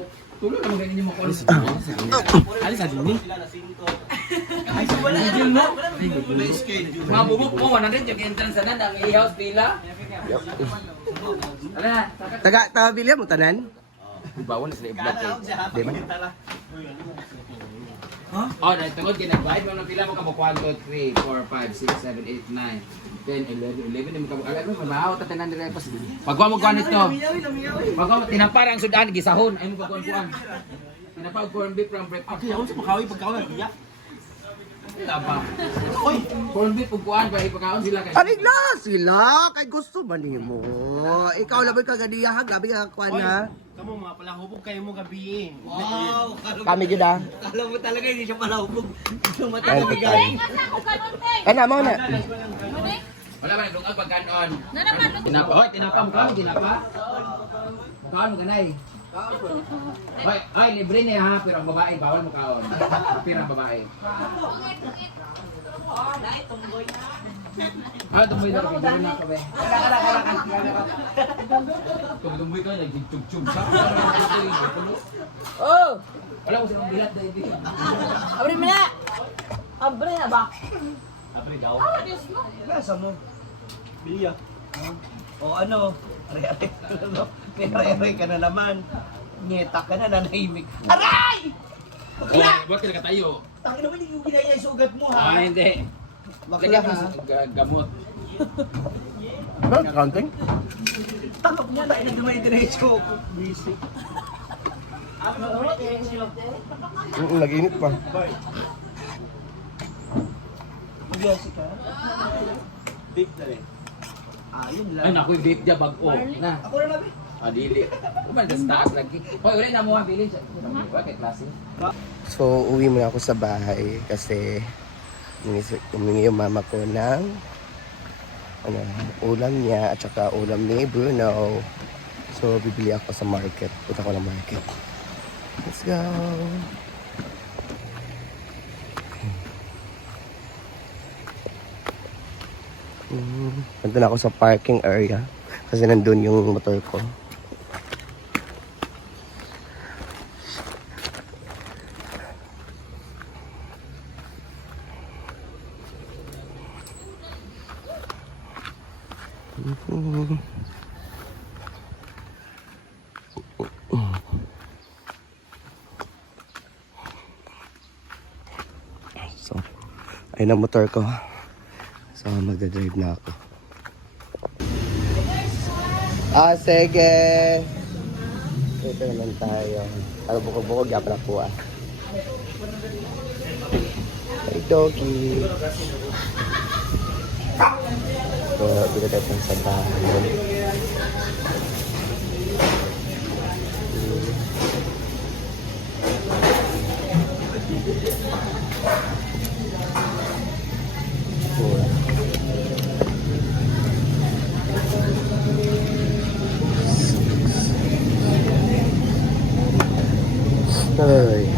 mo. Tuloy naman ganyan mo. Alis sa dumi. Ay, so wala na mo. Mabubok mo, 100 yung entrance na ang i-house pila. Ala, Taga Bilya mo tanan? bawon na sila i-block eh. Di ba? Oh, dahil tungod ginag-guide mo na pila mo kamo 1, 2, 3, 4, 5, 6, 7, 8, 9, 10, 11, 11 mo kamo. Alam mo, mabaho ta tanan dire pas. Pagwa mo kuan ito. Pagwa mo tinapar ang sudan gisahon ay mo kuan. Tinapar corn beef from breakfast. Kaya ako sa makawi pagkaon ng iya. Taba. Oy, corn beef ug kuan ba ipakaon sila kay. Abigla sila kay gusto man nimo. Ikaw labi ka gadiya ha, gabi ka kuan ha. Kamu mga palahubog kayo mo gabi. Wow! Kami gyud ah. Alam mo talaga hindi siya malahubog. Sumatay Ay, na bigay. Ana mo na. Wala ba nagdungag pagkanon? Tinapa. Hoy, tinapa mo kaon, tinapa. Kaon mo ganay. Hoy, ay libre niya ha, pero ang babae bawal mo kaon. Pero ang babae. Ah, tumboy na video na ka ba? Tumboy ka nagtugtug sa. Oh, Wala ko silang bilat dahil dito. abri mo na. Abri na ba? Apre daw. Nasa mo? Bilya. O ano? Are-are ka na Are-are ka na naman. Nyeta ka na, nanahimik. Aray! Bakit ka tayo? Taki naman yung ginaya yung sugat mo ha. Ah, hindi. Bakla Lagyan mo ha. sa gamot. Counting? Takap mo tayo na gamay diretso. Busy. Nag-init pa. Magyasi ka. Big na rin. Ayun Ay, lang. naku, date niya bago. Na. Ako na nabi. Ah, dili. Kuman, sa taas lagi. Hoy, ulit na mo ang bilin. Bakit klase? So, uwi muna ako sa bahay kasi humingi yung mama ko ng ulam niya at saka ulam ni Bruno. So, bibili ako sa market. Punta ko ng market. Let's go! Nandun ako sa parking area kasi nandun yung motor ko. So, ayun ang motor ko. So, magdadrive na ako. Ah, sige! Ito naman tayo. Ano bukog-bukog, yapan ako ah. Hey, doggy! So, dito tayo pang sa bahay. Ay.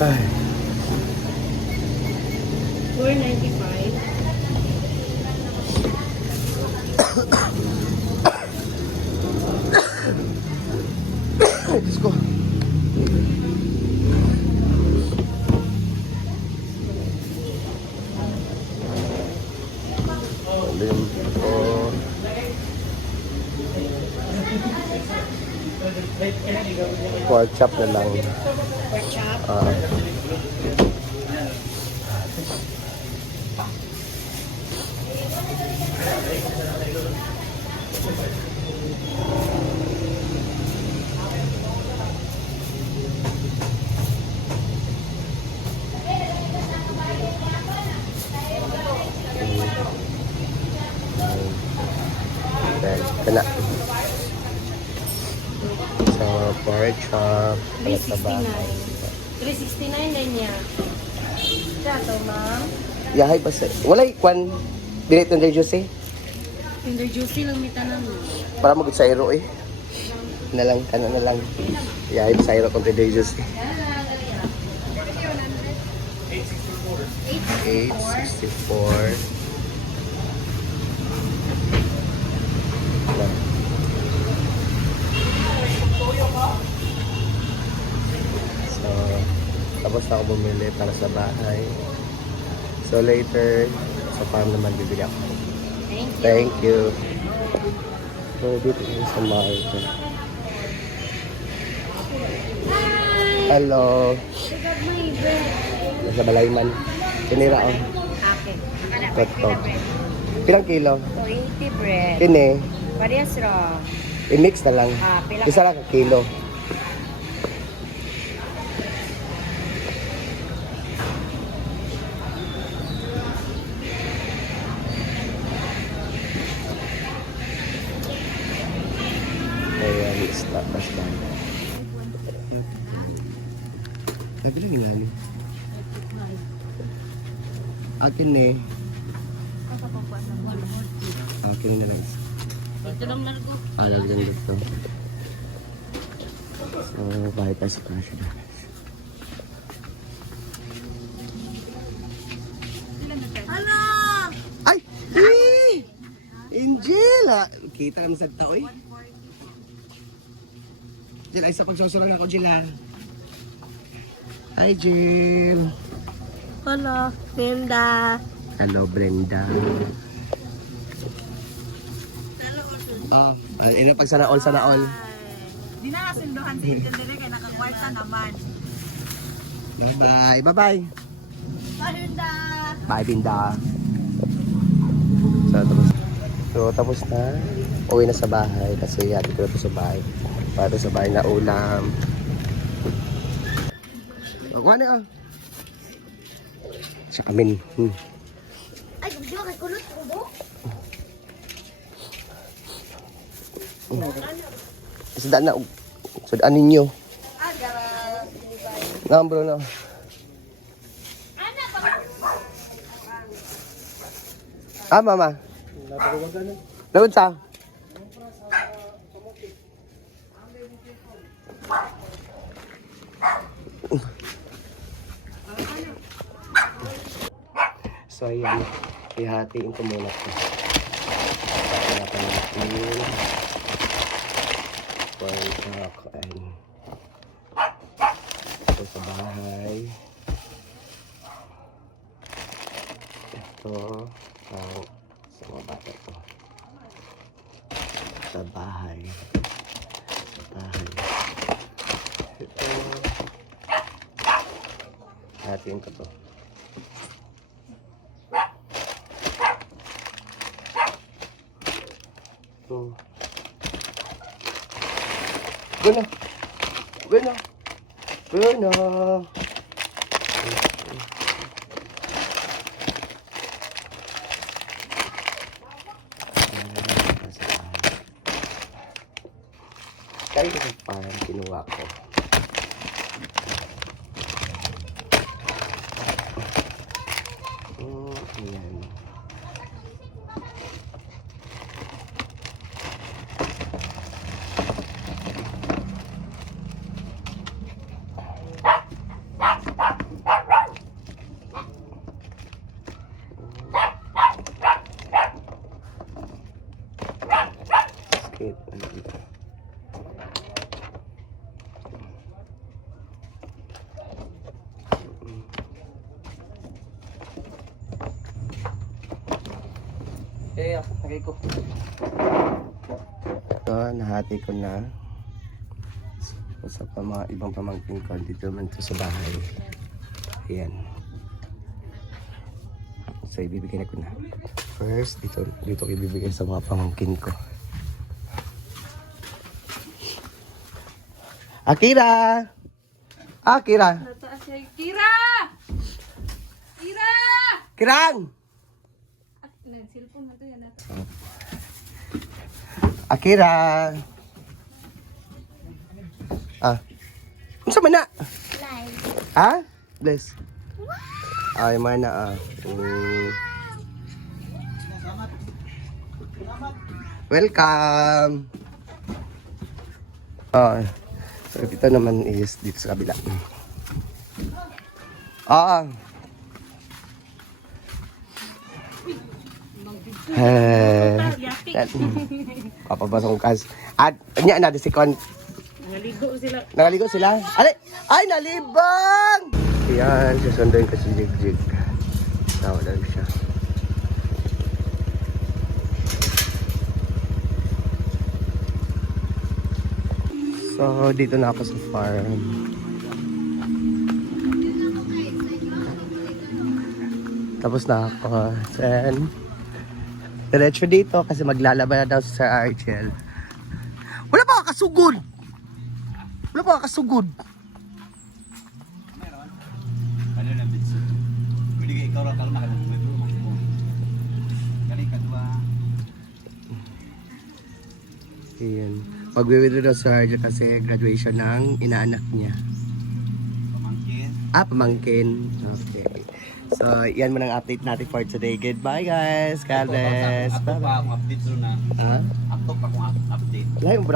Ay. 495. Ay, Diyos ko. Limpo. Pork chop na lang. Pork chop. Kena. So, pork chop. Alat na ba? 369 na niya. Ito, ma'am. Yahay pa sa... Walay kwan. Direct na dyan, Jose. Kinder juicy lang may tanan. Para mag sa iro eh. Na lang, ano na lang. Yeah, sa iro kung today just. 864. So, tapos na ako bumili para sa bahay. So later, sa farm naman bibili ako. Thank you. So dito yung sa market. Hello. Nasa Balayman. Tinira ako. Hotdog. Pilang kilo? 280 bread. Kini. Parehas raw. I-mix na lang. Pila Isa lang ka kilo. Ayan, stop as bang. Sabi lang nga ni. Akin eh. Akin na lang. Ito lang largo. Lalagyan dito. So, bahit tayo sa cash. Hala! Ay! Hey! Angela! Kita kami sa tao eh. Jill, ay sa pagsusulang ako, Jill ha. Hi, Jill. Hala, Brenda. Hello, Brenda. Ah, ina pag sana all. Di na kasinduhan si Intendere kaya nakakwarta naman. Bye-bye. Bye-bye. Brenda! Bye, Binda. So, tapos na. Uwi na sa bahay kasi yati ko na ito sa bahay. Para sa bahay na ulam. Kuha na ah. Sa amin. Ay, gusto kay kulot ko do? Sadaan na. Sadaan ninyo. Ah, gara. Nga, bro na. Ah, mama. Lagod sa? So, ayan. Ihatiin ko muna ito. Hanapan natin. Pagkakain. Ito sa bahay. Ito. Sa mga bata ito. Sa bahay. Sa bahay. Ito. Hatiin ko to. Gana. Gana. Gana. Kaya ko parang kinuha ko. Ayan. Lagay ko. So, nahati ko na. So, sa mga ibang pamangkin ko, dito man ito sa bahay. Ayan. So, ibibigay na ko na. First, dito ko ibibigay sa mga pamangkin ko. Akira! Akira! Kira! Kira! Kirang! Nag-cellphone na to yan natin. Akira! Ah. Unsa man na? Live. Ha? Bless. Ay, man na ah. Welcome! Oh, so ito naman is dito sa kabila. Papabasong kas. At anya na si Kon. Nangaligo sila. Ay nalibang. Yan, susunduin ko si Jigjig. Tawag siya. So, dito na ako sa farm. Tapos na ako. Then, diretso dito kasi maglalaba na daw si Sir Archel. Wala pa kasugod! Wala pa kasugod! Ano lang bitso? Pwede ka ikaw lang kalma ka lang. May tulong mo. Galing ka dua. Ayan. Pag-withdraw daw si Archel kasi graduation ng inaanak niya. Pamangkin. Pamangkin. Okay. So, yan mo ng update natin for today. Goodbye guys! God bless! Ako pa akong update doon na. Ha? Ako pa akong update. Wala yung